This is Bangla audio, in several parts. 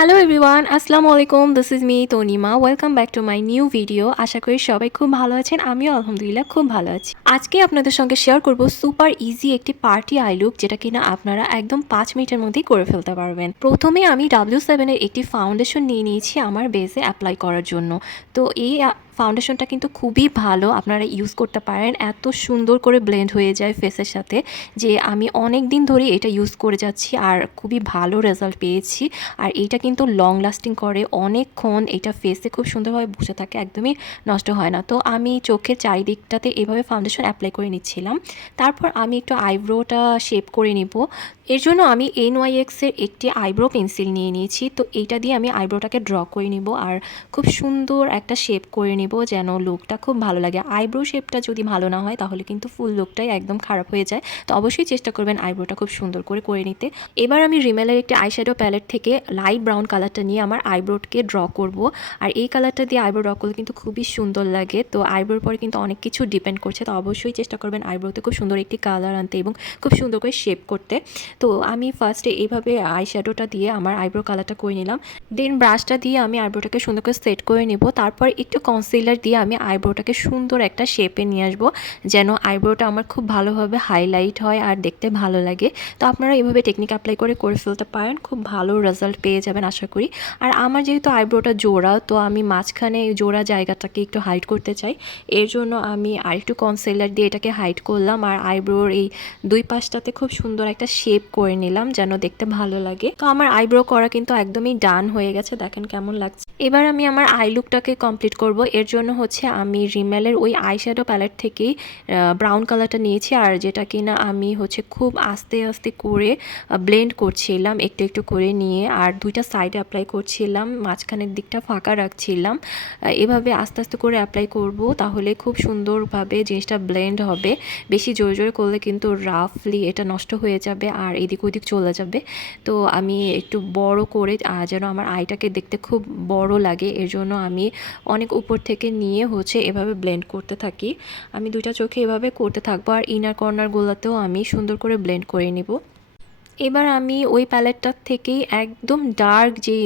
হ্যালো এভরিওয়ান, আসসালামু আলাইকুম। This is me Tanima. Welcome back to my new video. আশা করি সবাই খুব ভালো আছেন। আমিও আলহামদুলিল্লাহ খুব ভালো আছি। আজকে আপনাদের সঙ্গে শেয়ার করব সুপার ইজি একটি পার্টি আই লুক, যেটা কিনা আপনারা একদম 5 মিনিটের মধ্যেই করে ফেলতে পারবেন। প্রথমে আমি W7 এর একটি ফাউন্ডেশন নিয়ে নিয়েছি আমার বেসে অ্যাপ্লাই করার জন্য। তো এই ফাউন্ডেশনটা কিন্তু খুবই ভালো, আপনারা ইউজ করতে পারেন। এত সুন্দর করে ব্লেন্ড হয়ে যায় ফেসের সাথে যে আমি অনেক দিন ধরে এটা ইউজ করে যাচ্ছি আর খুবই ভালো রেজাল্ট পেয়েছি। আর এইটা কিন্তু লং লাস্টিং করে অনেকক্ষণ, এটা ফেসে খুব সুন্দরভাবে বসে থাকে, একদমই নষ্ট হয় না। তো আমি চোখের চারিদিকটাতে এভাবে ফাউন্ডেশন অ্যাপ্লাই করে নিচ্ছিলাম। তারপর আমি একটু আইব্রোটা শেপ করে নিব। এর জন্য আমি NYX এর একটি আইব্রো পেন্সিল নিয়ে নিয়েছি। তো এইটা দিয়ে আমি আইব্রোটাকে ড্র করে নিব আর খুব সুন্দর একটা শেপ করে নিব, যেন লুকটা খুব ভালো লাগে। আইব্রো শেপটা যদি ভালো না হয় তাহলে কিন্তু ফুল লুকটাই একদম খারাপ হয়ে যায়। তো অবশ্যই চেষ্টা করবেন আইব্রোটা খুব সুন্দর করে নিতে। এবার আমি রিমেলের একটি আইশ্যাডো প্যালেট থেকে লাইট ব্রাউন কালারটা নিয়ে আমার আইব্রোকে ড্র করব। আর এই কালারটা দিয়ে আইব্রো ড্র করলে কিন্তু খুবই সুন্দর লাগে। তো আইব্রোর পরে কিন্তু অনেক কিছু ডিপেন্ড করছে, তো অবশ্যই চেষ্টা করবেন আইব্রোতে খুব সুন্দর একটি কালার আনতে এবং খুব সুন্দর করে শেপ করতে। তো আমি ফার্স্টে এইভাবে আইশ্যাডোটা দিয়ে আমার আইব্রো কালারটা করে নিলাম। দেন ব্রাশটা দিয়ে আমি আইব্রোটাকে সুন্দর করে সেট করে নেব। তারপর একটু কনসিলার দিয়ে আমি আইব্রোটাকে সুন্দর একটা শেপে নিয়ে আসবো, যেন আইব্রোটা আমার খুব ভালোভাবে হাইলাইট হয় আর দেখতে ভালো লাগে। তো আপনারা এভাবে টেকনিক অ্যাপ্লাই করে ফেলতে পারেন, খুব ভালো রেজাল্ট পেয়ে যাবেন আশা করি। আর আমার যেহেতু আইব্রোটা জোড়া, তো আমি মাঝখানে জোড়া জায়গাটাকে একটু হাইড করতে চাই। এর জন্য আমি আরেকটু কনসিলার দিয়ে এটাকে হাইড করলাম আর আইব্রোর এই দুই পাশটাতে খুব সুন্দর একটা শেপ করে নিলাম, যেন দেখতে ভালো লাগে। তো আমার আইব্রো করা কিন্তু একদমই ডান হয়ে গেছে, দেখেন কেমন লাগছে। এবার আমি আমার আই লুকটাকে কমপ্লিট করব। এর জন্য হচ্ছে আমি রিমেলের ওই আইশ্যাডো প্যালেট থেকেই ব্রাউন কালারটা নিয়েছি, আর যেটা কিনা আমি হচ্ছে খুব আস্তে আস্তে করে ব্লেন্ড করছিলাম একটু একটু করে নিয়ে, আর দুইটা সাইডে অ্যাপ্লাই করছিলাম, মাঝখানের দিকটা ফাঁকা রাখছিলাম। এভাবে আস্তে আস্তে করে অ্যাপ্লাই করব, তাহলে খুব সুন্দরভাবে জিনিসটা ব্লেন্ড হবে। বেশি জোরে জোরে করলে কিন্তু রাফলি এটা নষ্ট হয়ে যাবে আর এদিক ওদিক চলে যাবে। তো আমি একটু বড় করে যেন আমার আইটাকে দেখতে খুব বড় লাগে, এর জন্য আমি অনেক উপর থেকে নিয়ে হচ্ছে এভাবে ব্লেন্ড করতে থাকি। আমি দুইটা চোখে এভাবে করতে থাকবো আর ইনার কর্নারগুলোতেও আমি সুন্দর করে ব্লেন্ড করে নিব। এবার আমি ওই প্যালেটটার থেকেই একদম ডার্ক যে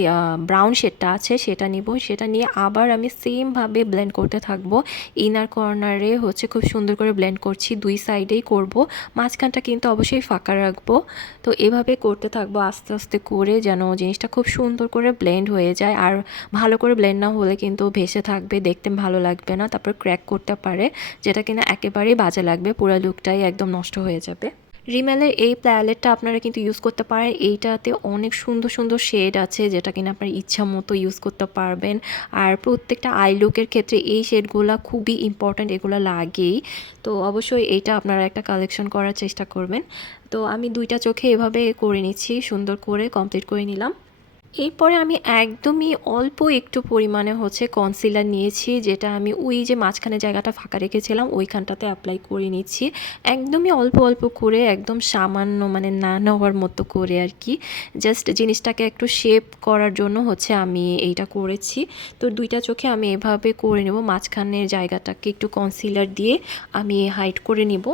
ব্রাউন শেডটা আছে সেটা নিব, সেটা নিয়ে আবার আমি সেমভাবে ব্লেন্ড করতে থাকবো। ইনার কর্নারে হচ্ছে খুব সুন্দর করে ব্লেন্ড করছি, দুই সাইডেই করব, মাঝখানটা কিন্তু অবশ্যই ফাঁকা রাখবো। তো এভাবে করতে থাকবো আস্তে আস্তে করে, যেন জিনিসটা খুব সুন্দর করে ব্লেন্ড হয়ে যায়। আর ভালো করে ব্লেন্ড না হলে কিন্তু ভেসে থাকবে, দেখতে ভালো লাগবে না, তারপর ক্র্যাক করতে পারে, যেটা কিনা একেবারেই বাজে লাগবে, পুরো লুকটাই একদম নষ্ট হয়ে যাবে। রিমেলের এই প্যালেটটা আপনারা কিন্তু ইউজ করতে পারেন। এইটাতে অনেক সুন্দর সুন্দর শেড আছে, যেটা কিনা আপনার ইচ্ছা মতো ইউজ করতে পারবেন। আর প্রত্যেকটা আই লুকের ক্ষেত্রে এই শেডগুলো খুবই ইম্পর্ট্যান্ট, এগুলো লাগেই। তো অবশ্যই এইটা আপনারা একটা কালেকশন করার চেষ্টা করবেন। তো আমি দুইটা চোখে এভাবে করে নিচ্ছি, সুন্দর করে কমপ্লিট করে নিলাম। এরপরে আমি একদমই অল্প একটু পরিমাণে হচ্ছে কনসিলার নিয়েছি, যেটা আমি ওই যে মাঝখানে জায়গাটা ফাঁকা রেখেছিলাম ওইখানটাতে অ্যাপ্লাই করে নিচ্ছি। একদমই অল্প অল্প করে, একদম সামান্য, মানে না নেওয়ার মতো করে আর কি, জাস্ট জিনিসটাকে একটু শেপ করার জন্য হচ্ছে আমি এইটা করেছি। তো দুইটা চোখে আমি এভাবে করে নেব, মাঝখানের জায়গাটাকে একটু কনসিলার দিয়ে আমি হাইড করে নিব।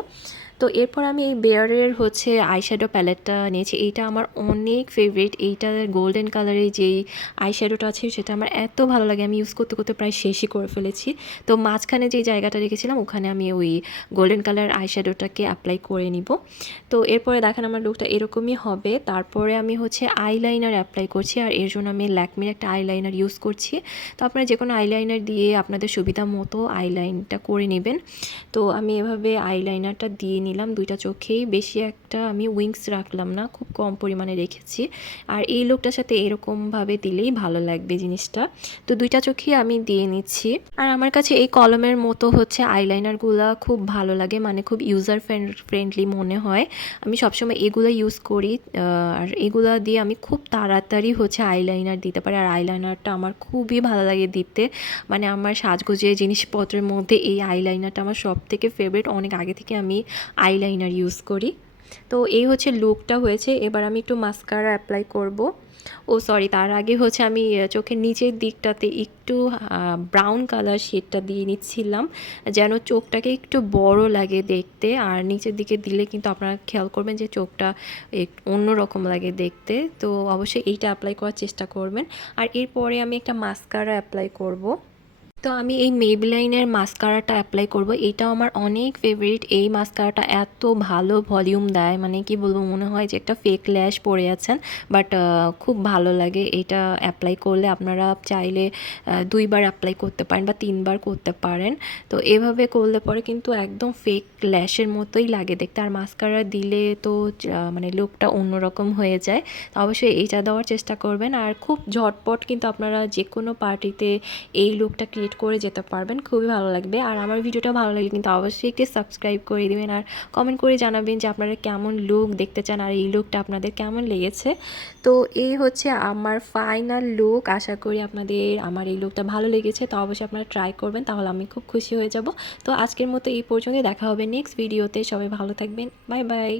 তো এরপর আমি এই বেয়ারের হচ্ছে আইশ্যাডো প্যালেটটা নিয়েছি, এইটা আমার অনেক ফেভারিট। এইটা গোল্ডেন কালারের যেই আইশ্যাডোটা আছে সেটা আমার এত ভালো লাগে, আমি ইউজ করতে করতে প্রায় শেষই করে ফেলেছি। তো মাঝখানে যেই জায়গাটা রেখেছিলাম ওখানে আমি ওই গোল্ডেন কালার আইশ্যাডোটাকে অ্যাপ্লাই করে নিব। তো এরপরে দেখেন আমার লুকটা এরকমই হবে। তারপরে আমি হচ্ছে আইলাইনার অ্যাপ্লাই করছি, আর এর জন্য আমি ল্যাকমির একটা আইলাইনার ইউজ করছি। তো আপনারা যে কোনো আইলাইনার দিয়ে আপনাদের সুবিধা মতো আইলাইনটা করে নেবেন। তো আমি এভাবে আইলাইনারটা দিয়ে নিলাম দুইটা চোখেই, বেশি একটা আমি উইংস রাখলাম না, খুব কম পরিমাণে রেখেছি। আর এই লুকটার সাথে এরকমভাবে দিলেই ভালো লাগবে জিনিসটা। তো দুইটা চোখেই আমি দিয়ে নিচ্ছি। আর আমার কাছে এই কলমের মতো হচ্ছে আইলাইনারগুলো খুব ভালো লাগে, মানে খুব ইউজার ফ্রেন্ডলি মনে হয়। আমি সবসময় এগুলো ইউজ করি, আর এগুলো দিয়ে আমি খুব তাড়াতাড়ি হচ্ছে আইলাইনার দিতে পারি। আর আইলাইনারটা আমার খুবই ভালো লাগে দিতে, মানে আমার সাজগোজের জিনিসপত্রের মধ্যে এই আইলাইনারটা আমার সব থেকে ফেভারিট। অনেক আগে থেকে আমি আইলাইনার ইউজ করি। তো এই হচ্ছে লুকটা হয়েছে। এবার আমি একটু মাস্কারা অ্যাপ্লাই করব। ও সরি, তার আগে হচ্ছে আমি চোখের নিচের দিকটাতে একটু ব্রাউন কালার শেডটা দিয়ে নিচ্ছিলাম, যেন চোখটাকে একটু বড় লাগে দেখতে। আর নিচের দিকে দিলে কিন্তু আপনারা খেয়াল করবেন যে চোখটা অন্যরকম লাগে দেখতে। তো অবশ্যই এইটা অ্যাপ্লাই করার চেষ্টা করবেন। আর এরপরে আমি একটা মাস্কারা অ্যাপ্লাই করব। তো আমি এই মেবলিনের মাস্কারাটা অ্যাপ্লাই করব। এটাও আমার অনেক ফেভারিট। এই মাস্কারাটা এত ভালো ভলিউম দেয়, মানে কি বলবো, মনে হয় যে একটা ফেক ল্যাশ পরে আছেন। বাট খুব ভালো লাগে এটা অ্যাপ্লাই করলে। আপনারা চাইলে 2বার অ্যাপ্লাই করতে পারেন বা 3বার করতে পারেন। তো এভাবে করলে পরে কিন্তু একদম ফেক ল্যাশের মতোই লাগে দেখতে। আর মাস্কারা দিলে তো মানে লুকটা অন্যরকম হয়ে যায়। তো অবশ্যই এইটা দেওয়ার চেষ্টা করবেন। আর খুব ঝটপট কিন্তু আপনারা যে কোনো পার্টিতে এই লুকটা ক্রিয়েট করে যেতে পারবেন, খুবই ভালো লাগবে। আর আমার ভিডিওটা ভালো লাগলে কিন্তু অবশ্যই একটি সাবস্ক্রাইব করে দিবেন আর কমেন্ট করে জানাবেন যে আপনারা কেমন লুক দেখতে চান আর এই লুকটা আপনাদের কেমন লেগেছে। তো এই হচ্ছে আমার ফাইনাল লুক। আশা করি আপনাদের আমার এই লুকটা ভালো লেগেছে। তো অবশ্যই আপনারা ট্রাই করবেন, তাহলে আমি খুব খুশি হয়ে যাব। তো আজকের মতো এই পর্যন্তই, দেখা হবে নেক্সট ভিডিওতে। সবাই ভালো থাকবেন, বাই বাই।